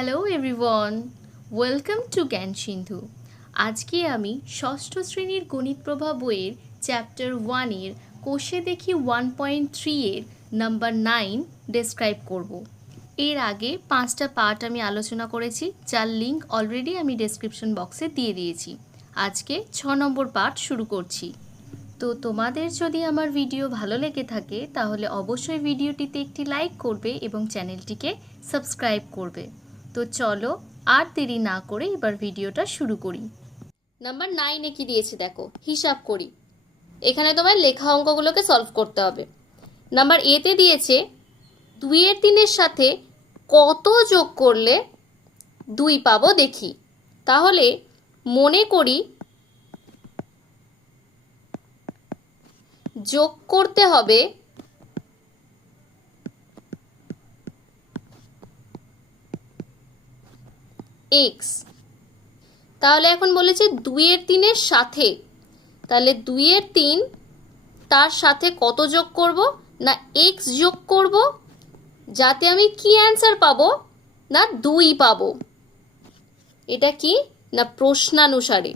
Hello everyone welcome to জ্ঞান সিন্ধু আজকে আমি ষষ্ঠ শ্রেণির গণিত প্রভা বইয়ের চ্যাপ্টার ওয়ানের কোষে দেখি ওয়ান পয়েন্ট থ্রি এর নাম্বার নাইন ডেসক্রাইব করব। এর আগে পাঁচটা পার্ট আমি আলোচনা করেছি, যার লিঙ্ক অলরেডি আমি ডেসক্রিপশন বক্সে দিয়ে দিয়েছি। আজকে ছ নম্বর পার্ট শুরু করছি। তো তোমাদের যদি আমার ভিডিও ভালো লেগে থাকে, তাহলে অবশ্যই ভিডিওটিতে একটি লাইক করবে এবং চ্যানেলটিকে সাবস্ক্রাইব করবে। তো চলো আর দেরি না করে এবার ভিডিওটা শুরু করি। নাম্বার নাইনে কি দিয়েছে দেখো? হিসাব করি। এখানে তোমার লেখা অঙ্কগুলোকে সলভ করতে হবে। নাম্বার এতে দিয়েছে, দুইয়ের তিনের সাথে কত যোগ করলে দুই পাবো দেখি। তাহলে মনে করি যোগ করতে হবে এক্স তাহলে এখন বলেছে দুইয়ের তিনের সাথে। তাহলে দুইয়ের তিন, তার সাথে কত যোগ করব? না এক্স যোগ করব? যাতে আমি কি অ্যান্সার পাবো? না দুই পাবো। এটা কি? না প্রশ্নানুসারে।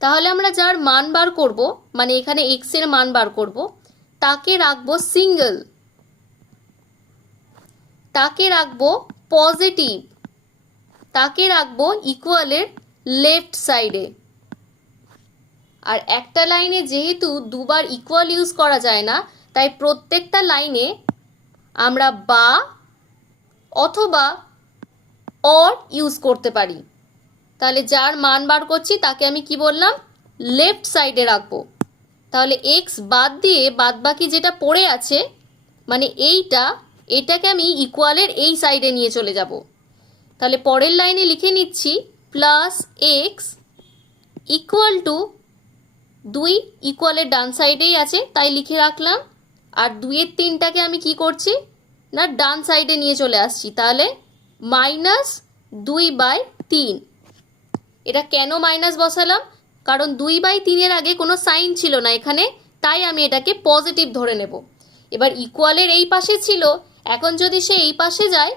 তাহলে আমরা যার মান বার করব মানে এখানে এক্সের মান বার করব তাকে রাখব সিঙ্গেল তাকে রাখব পজিটিভ তাকে রাখব ইকুয়ালের লেফট সাইডে আর একটা লাইনে যেহেতু দুবার ইকুয়াল ইউজ করা যায় না, তাই প্রত্যেকটা লাইনে আমরা বা অথবা অর ইউজ করতে পারি। তাহলে যার মান বার করছি, তাকে আমি কি বললাম? লেফট সাইডে রাখব। তাহলে এক্স বাদ দিয়ে বাদ বাকি যেটা পড়ে আছে মানে এইটা, এটাকে আমি ইকুয়ালের এই সাইডে নিয়ে চলে যাব। তাহলে পরের লাইনে লিখে নিচ্ছি প্লাস এক্স ইকুয়াল টু দুই ইকুয়ালের ডান সাইডেই আছে, তাই লিখে রাখলাম। আর দুইয়ের তিনটাকে আমি কি করছি? না, ডান সাইডে নিয়ে চলে আসছি। তাহলে মাইনাস দুই বাই তিন। এটা কেন মাইনাস বসালাম? কারণ দুই বাই তিনের আগে কোনো সাইন ছিল না এখানে, তাই আমি এটাকে পজিটিভ ধরে নেব। এবার ইকুয়ালের এই পাশে ছিল, এখন যদি সে এই পাশে যায়,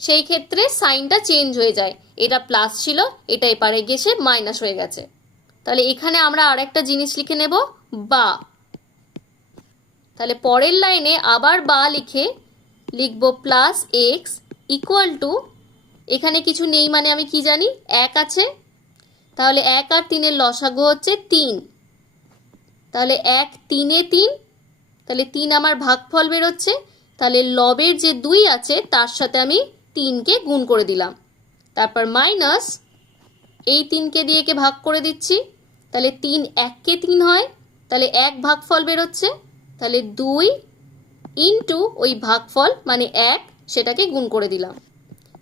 সেই ক্ষেত্রে সাইনটা চেঞ্জ হয়ে যায়। এটা প্লাস ছিল, এটা এপারে গেছে মাইনাস হয়ে গেছে। তাহলে এখানে আমরা আর একটা জিনিস লিখে নেব, বা। তাহলে পরের লাইনে আবার বা লিখে লিখব প্লাস এক্স ইকুয়াল টু এখানে কিছু নেই মানে আমি কি জানি, এক আছে। তাহলে এক আর তিনের লসাগু হচ্ছে তিন। তাহলে এক তিনে তিন, তাহলে তিন আমার ভাগফল বেরোচ্ছে, তাহলে লবের যে দুই আছে তার সাথে আমি তিনকে গুণ করে দিলাম। তারপর মাইনাস এই তিনকে দিয়ে কে ভাগ করে দিচ্ছি, তাহলে তিন এককে তিন হয়, তাহলে এক ভাগফল বেরোচ্ছে, তাহলে দুই ইন্টু ওই ভাগফল মানে এক সেটাকে গুণ করে দিলাম।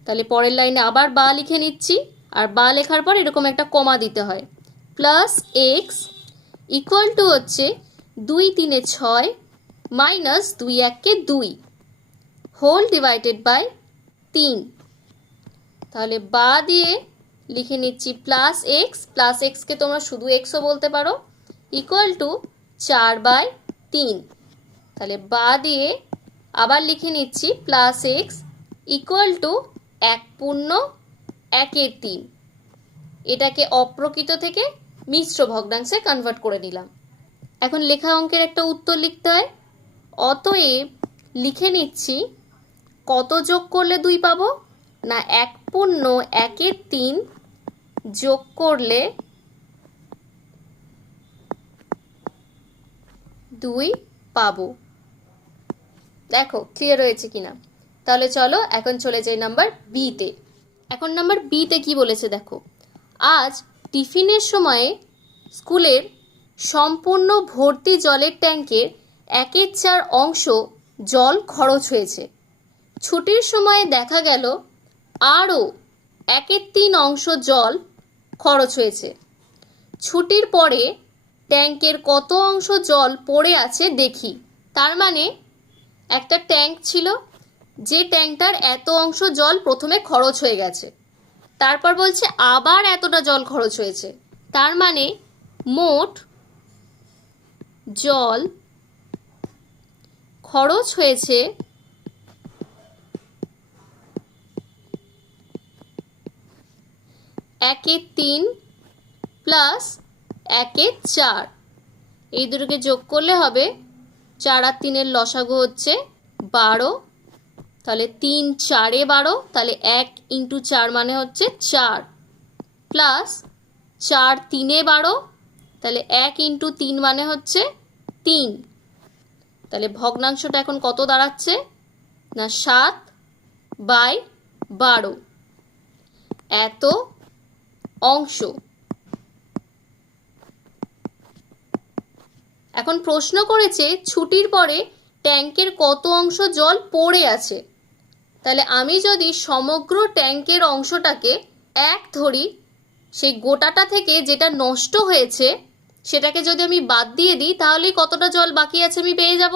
তাহলে পরের লাইনে আবার বা লিখে নিচ্ছি আর বা লেখার পর এরকম একটা কমা দিতে হয়। প্লাস এক্স ইকুয়াল টু হচ্ছে দুই তিনে ছয় মাইনাস দুই এককে দুই হোল ডিভাইডেড বাই তিন। তাহলে বা দিয়ে লিখে নিচ্ছি প্লাস এক্স প্লাস এক্সকে তোমরা শুধু এক্সও বলতে পারো ইকুয়াল টু চার বাই তিন। তাহলে বা দিয়ে আবার লিখে নিচ্ছি প্লাস এক্স ইকুয়াল টু এক পূর্ণ একের তিন। এটাকে অপ্রকৃত থেকে মিশ্র ভগ্নাংশে কনভার্ট করে নিলাম। এখন লেখা অঙ্কের একটা উত্তর লিখতে হয়। অতএব লিখে নিচ্ছি, কত যোগ করলে দুই পাবো? না, এক পূর্ণ, একের তিন যোগ করলে দুই পাবো। দেখো ক্লিয়ার হয়েছে কিনা? তাহলে চলো, এখন চলে যাই নাম্বার বিতে এখন নাম্বার বিতে কি বলেছে দেখো। আজ টিফিনের সময়ে স্কুলের সম্পূর্ণ ভর্তি জলের ট্যাঙ্কের একের চার অংশ জল খরচ হয়েছে। ছুটির সময়ে দেখা গেল আরও একের তিন অংশ জল খরচ হয়েছে। ছুটির পরে ট্যাঙ্কের কত অংশ জল পড়ে আছে দেখি। তার মানে একটা ট্যাঙ্ক ছিল যে ট্যাঙ্কটার এত অংশ জল প্রথমে খরচ হয়ে গেছে। তারপর বলছে, আবার এতটা জল খরচ হয়েছে। তার মানে মোট জল খরচ হয়েছে একে তিন প্লাস একে চার। এই দুটোকে যোগ করলে হবে, চার আর তিনের লসাগু হচ্ছে বারো। তাহলে তিন চারে বারো, তাহলে এক ইন্টু চার মানে হচ্ছে চার। প্লাস চার তিনে বারো, তাহলে এক ইন্টু তিন মানে হচ্ছে তিন। তাহলে ভগ্নাংশটা এখন কত দাঁড়াচ্ছে? না, সাত বাই বারো। এত অংশ। এখন প্রশ্ন করেছে, ছুটির পরে ট্যাঙ্কের কত অংশ জল পড়ে আছে? তাহলে আমি যদি সমগ্র ট্যাঙ্কের অংশটাকে এক ধরি, সেই গোটাটা থেকে যেটা নষ্ট হয়েছে, সেটাকে যদি আমি বাদ দিয়ে দিই, তাহলে কতটা জল বাকি আছে আমি পেয়ে যাব?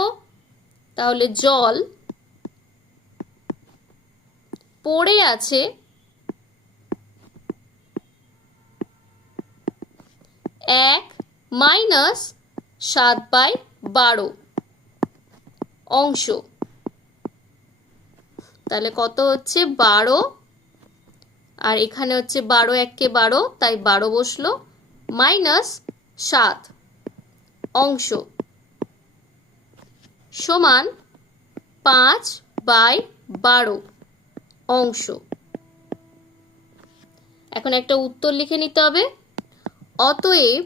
তাহলে জল পড়ে আছে এক মাইনাস সাত বাই বারো অংশ। তাহলে কত হচ্ছে? বারো। আর এখানে হচ্ছে বারো এককে বারো, তাই বারো বসল। মাইনাস সাত অংশ সমান পাঁচ বাই বারো অংশ। এখন একটা উত্তর লিখে নিতে হবে। অতএব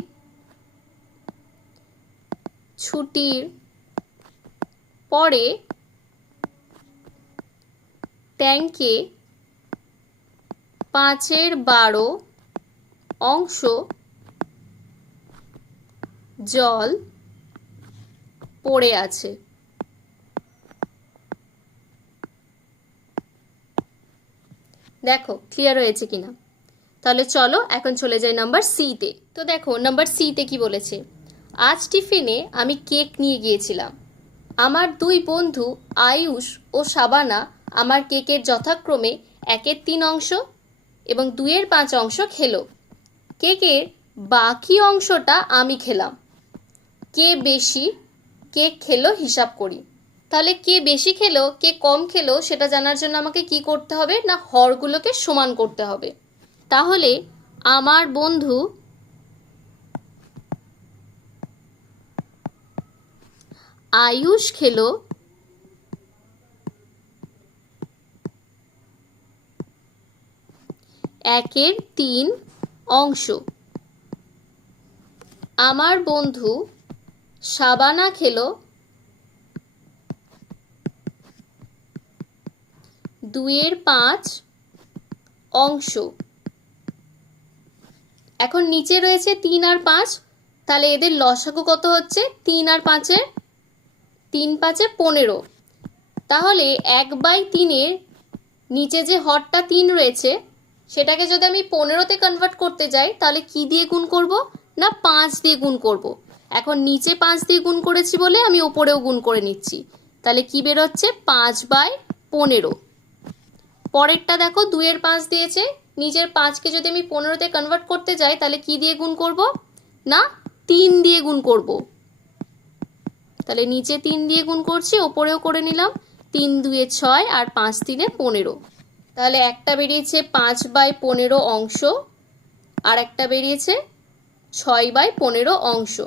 ছুটির পরে ট্যাঙ্কে পাঁচের বারো অংশ জল পড়ে আছে। দেখো ক্লিয়ার হয়েছে কিনা? তাহলে চলো, এখন চলে যাই নাম্বার সিতে তো। দেখো নাম্বার সিতে কি বলেছে? আজ টিফিনে আমি কেক নিয়ে গিয়েছিলাম। আমার দুই বন্ধু আয়ুষ ও সাবানা আমার কেকের যথাক্রমে একের তিন অংশ এবং দুইয়ের পাঁচ অংশ খেলো। কেকের বাকি অংশটা আমি খেলাম। কে বেশি কেক খেলো হিসাব করি। তাহলে কে বেশি খেলো, কে কম খেলো সেটা জানার জন্য আমাকে কি করতে হবে না হরগুলোকে সমান করতে হবে? তাহলে আমার বন্ধু আয়ুষ খেলো একের তিন অংশ। আমার বন্ধু সাবানা খেলো। দুইয়ের পাঁচ অংশ। এখন নিচে রয়েছে তিন আর পাঁচ, তাহলে এদের লসাগু কত হচ্ছে? তিন আর পাঁচের তিন পাঁচে পনেরো। তাহলে এক বাই তিনের নিচে যে হরটা তিন রয়েছে সেটাকে যদি আমি পনেরোতে কনভার্ট করতে যাই, তাহলে কি দিয়ে গুণ করব? না, পাঁচ দিয়ে গুণ করব। এখন নিচে পাঁচ দিয়ে গুণ করেছি বলে আমি ওপরেও গুণ করে নিচ্ছি। তাহলে কি বেরোচ্ছে? পাঁচ বাই পনেরো। পরেরটা দেখো, দুইয়ের পাঁচ দিয়েছে। নিজের পাঁচকে যদি আমি পনেরোতে কনভার্ট করতে যাই, তাহলে কি দিয়ে গুণ করব? না, তিন দিয়ে গুণ করব। তাহলে নিচে তিন দিয়ে গুণ করছি, ওপরেও করে নিলাম। তিন, দুয়ে ছয় আর পাঁচ, তিনে পনেরো। তাহলে একটা বেরিয়েছে পাঁচ বাই পনেরো অংশ, আর একটা বেরিয়েছে ছয় বাই পনেরো অংশ।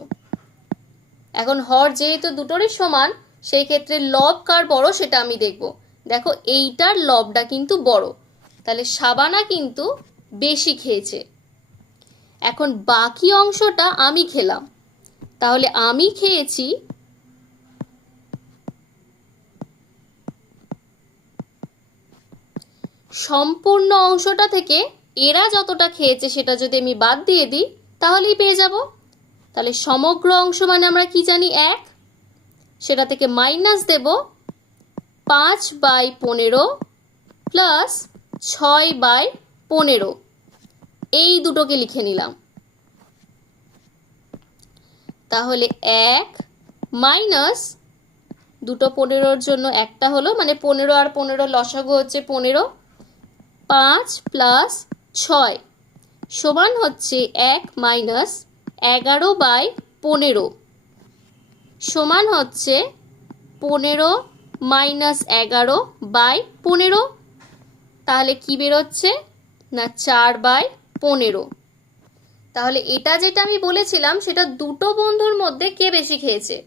এখন হর যেহেতু দুটোরই সমান, সেই ক্ষেত্রে লব কার বড় সেটা আমি দেখব। দেখো এইটার লবটা কিন্তু বড়। তাহলে সাবানা কিন্তু বেশি খেয়েছে। এখন বাকি অংশটা আমি খেলাম। তাহলে আমি খেয়েছি সম্পূর্ণ অংশটা থেকে এরা যতটা খেয়েছে সেটা যদি আমি বাদ দিয়ে দিই, তাহলেই পেয়ে যাব। তাহলে সমগ্র অংশ মানে আমরা কি জানি? এক। সেটা থেকে মাইনাস দেব পাঁচ বাই পনেরো প্লাস ছয় বাই পনেরো। এই দুটোকে লিখে নিলাম। তাহলে এক মাইনাস দুটো পনেরোর জন্য একটা হলো মানে পনেরো আর পনেরো লসাগু হচ্ছে পনেরো। পাঁচ প্লাস ছয় সমান হচ্ছে এক মাইনাস এগারো বাই পনেরো সমান হচ্ছে পনেরো মাইনাস এগারো বাই পনেরো। তাহলে কি বেরোচ্ছে? না, চার বাই পনেরো। তাহলে এটা যেটা আমি বলেছিলাম, সেটা দুটো বন্ধুর মধ্যে কে বেশি খেয়েছে?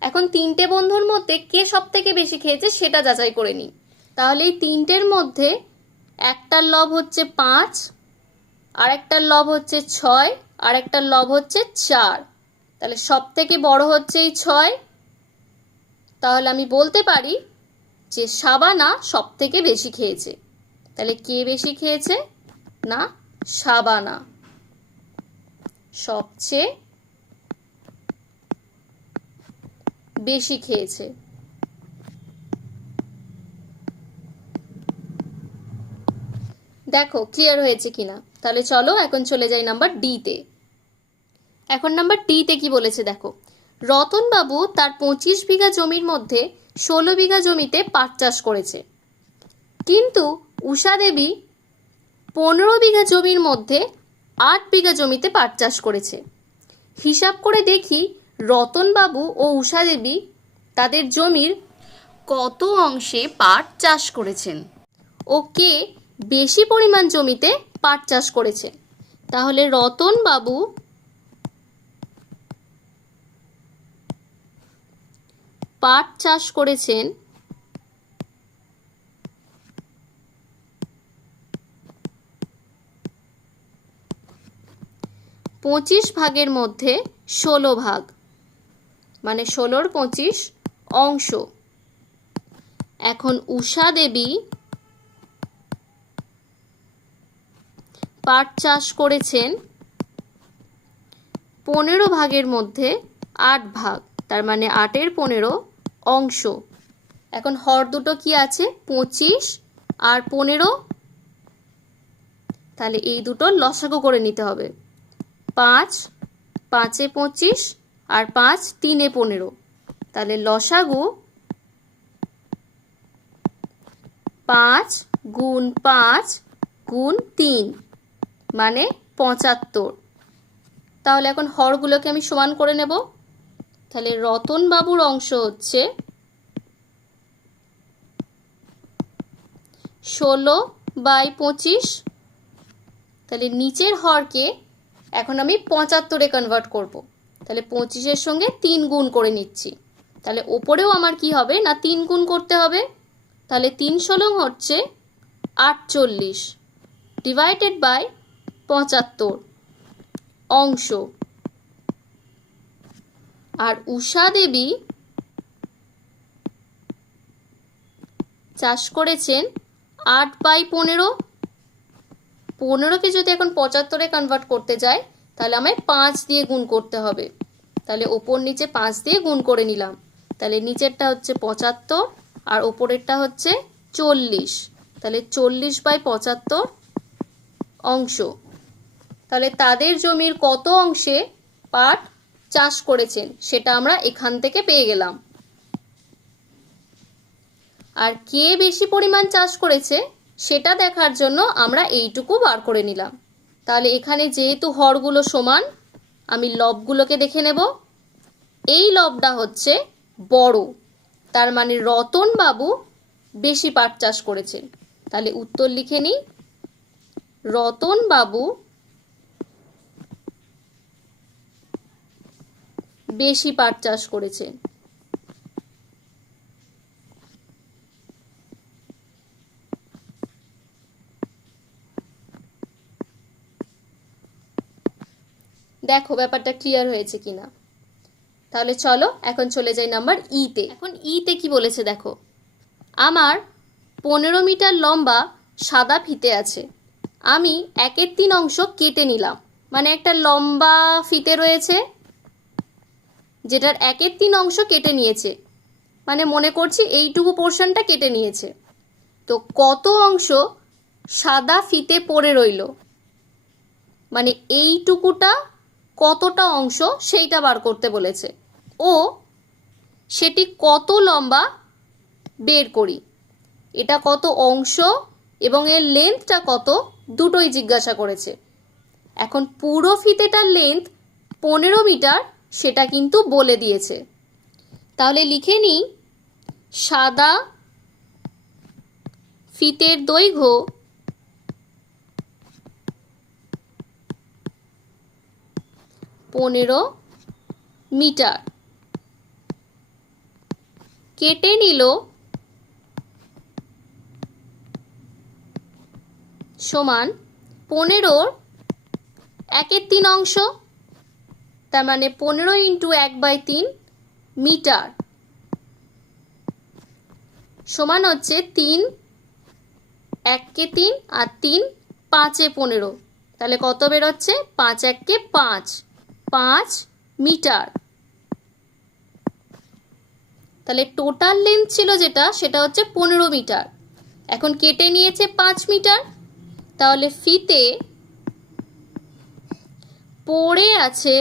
এখন তিনটে বন্ধুর মধ্যে কে সব থেকে বেশি খেয়েছে, সেটা যাচাই করে নিই। তাহলে এই তিনটের মধ্যে একটার লব হচ্ছে পাঁচ আর একটার লব হচ্ছে ছয় আর একটার লব হচ্ছে চার। তাহলে সব থেকে বড় হচ্ছে এই ছয়। তাহলে আমি বলতে পারি যে সাবানা সব থেকে বেশি খেয়েছে। তাহলে কে বেশি খেয়েছে? না, সাবানা। সবচেয়ে বেশি খেয়েছে। দেখো ক্লিয়ার হয়েছে কিনা। তাহলে চলো, এখন চলে যাই নাম্বার ডিতে এখন নাম্বার ডিতে কি বলেছে দেখো, রতনবাবু তার পঁচিশ বিঘা জমির মধ্যে ষোলো বিঘা জমিতে পাট চাষ করেছে। কিন্তু উষা দেবী পনেরো বিঘা জমির মধ্যে আট বিঘা জমিতে পাট চাষ করেছে। হিসাব করে দেখি রতনবাবু ও উষা দেবী তাদের জমির কত অংশে পাট চাষ করেছেন। ও কে বেশি পরিমাণ জমিতে পাট চাষ করেছে। তাহলে রতন বাবু পাট চাষ করেছেন পঁচিশ ভাগের মধ্যে ষোলো ভাগ মানে ষোলোর পঁচিশ অংশ। এখন উষা দেবী পাট চাষ করেছেন পনেরো ভাগের মধ্যে আট ভাগ, তার মানে আটের পনেরো অংশ। এখন হর দুটো কি আছে? পঁচিশ আর পনেরো। তাহলে এই দুটো লসাগু করে নিতে হবে। পাঁচ, পাঁচে পঁচিশ আর পাঁচ তিনে পনেরো। তাহলে লসাগু পাঁচ গুণ পাঁচ গুণ তিন। মানে পঁচাত্তর। তাহলে এখন হরগুলোকে আমি সমান করে নেব। তাহলে রতনবাবুর অংশ হচ্ছে ষোলো বাই পঁচিশ। তাহলে নিচের হরকে এখন আমি পঁচাত্তরে কনভার্ট করব। তাহলে পঁচিশের সঙ্গে তিন গুণ করে নিচ্ছি। তাহলে ওপরেও আমার কি হবে? না, তিন গুণ করতে হবে। তাহলে তিন ষোলো হচ্ছে আটচল্লিশ। ডিভাইডেড বাই পঁচাত্তর। অংশ। আর উষা দেবী চাষ করেছেন আট বাই পনেরো। পনেরোকে যদি এখন পঁচাত্তরে কনভার্ট করতে যায়, তাহলে আমায় পাঁচ দিয়ে গুণ করতে হবে। তাহলে ওপর নিচে পাঁচ দিয়ে গুণ করে নিলাম। তাহলে নিচেরটা হচ্ছে পঁচাত্তর আর ওপরেরটা হচ্ছে চল্লিশ। তাহলে চল্লিশ বাই পঁচাত্তর। অংশ। তাহলে তাদের জমির কত অংশে পাট চাষ করেছেন সেটা আমরা এখান থেকে পেয়ে গেলাম। আর কে বেশি পরিমাণ চাষ করেছে সেটা দেখার জন্য আমরা এইটুকু বার করে নিলাম। তাহলে এখানে যেহেতু হরগুলো সমান, আমি লবগুলোকে দেখে নেব। এই লবটা হচ্ছে বড়, তার মানে রতন বাবু বেশি পাট চাষ করেছেন। তাহলে উত্তর লিখে নিই। রতন বাবু বেশি পাট চাষ করেছে। দেখো ব্যাপারটা ক্লিয়ার হয়েছে কিনা। তাহলে চলো, এখন চলে যাই নাম্বার ইতে এখন ইতে কি বলেছে দেখো? আমার পনেরো মিটার লম্বা সাদা ফিতে আছে। আমি একের তিন অংশ কেটে নিলাম। মানে একটা লম্বা ফিতে রয়েছে। যেটার একের তিন অংশ কেটে নিয়েছে। মানে মনে করছি এইটুকু পোর্শনটা কেটে নিয়েছে। তো কত অংশ সাদা ফিতে পড়ে রইল? মানে এইটুকুটা কতটা অংশ সেইটা বার করতে বলেছে। ও, সেটি কত লম্বা বের করি? এটা কত অংশ এবং এর লেন্থটা কত? দুটোই জিজ্ঞাসা করেছে। এখন পুরো ফিতেটার লেন্থ পনেরো মিটার সেটা কিন্তু বলে দিয়েছে। তাহলে লিখে নিই, সাদা ফিতের দৈর্ঘ্য পনেরো মিটার। কেটে নিল সমান পনেরোর একের তিন অংশ। তার মানে পনেরো ইন্টু এক বাই তিন মিটার। সমান হচ্ছে তিন, এককে তিন আর তিন পাঁচে পনেরো। তাহলে কত বেরোচ্ছে? পাঁচ এককে পাঁচ পাঁচ মিটার। তাহলে টোটাল লেন্থ ছিল যেটা, সেটা হচ্ছে পনেরো মিটার। এখন কেটে নিয়েছে পাঁচ মিটার। তাহলে ফিতে পড়ে আছে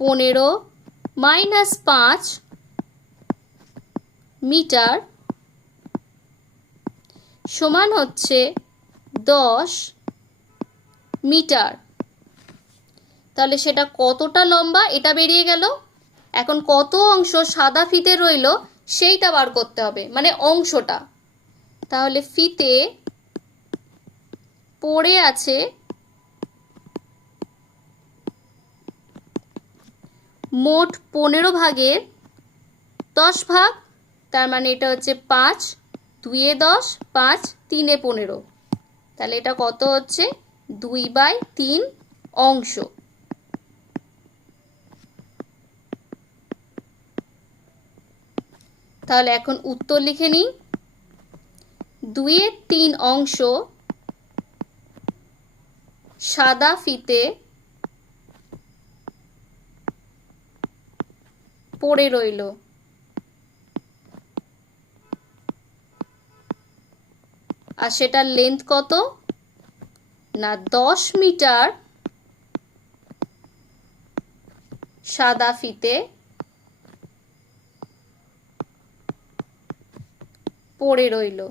পনেরো মাইনাস পাঁচ মিটার সমান হচ্ছে দশ মিটার। তাহলে সেটা কতটা লম্বা? এটা বেরিয়ে গেল। এখন কত অংশ সাদা ফিতে রইল? সেইটা বার করতে হবে মানে অংশটা। তাহলে ফিতে পড়ে আছে মোট পনেরো ভাগের দশ ভাগ, তার মানে এটা হচ্ছে পাঁচ দুইয়ে দশ, পাঁচ, তিনে পনেরো। তাহলে এটা কত হচ্ছে? দুই বাই তিন অংশ। তাহলে এখন উত্তর লিখে নিই। দুইয়ের তিন অংশ সাদা ফিতে পড়ে রইল। আর সেটার লেন্থ কত? না, দশ মিটার সাদা ফিতে পড়ে রইল।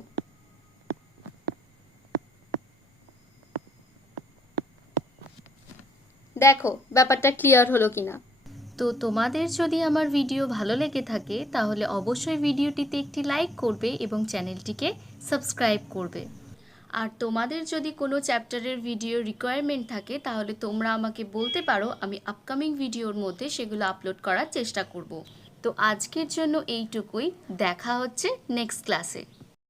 দেখো, ব্যাপারটা ক্লিয়ার হলো কিনা। তো তোমাদের যদি আমার ভিডিও ভালো লেগে থাকে, তাহলে অবশ্যই ভিডিওটিতে একটি লাইক করবে এবং চ্যানেলটিকে সাবস্ক্রাইব করবে। আর তোমাদের যদি কোনো চ্যাপ্টারের ভিডিও রিকোয়ারমেন্ট থাকে, তাহলে তোমরা আমাকে বলতে পারো, আমি আপকামিং ভিডিওর মধ্যে সেগুলো আপলোড করার চেষ্টা করব। তো আজকের জন্য এইটুকুই, দেখা হচ্ছে নেক্সট ক্লাসে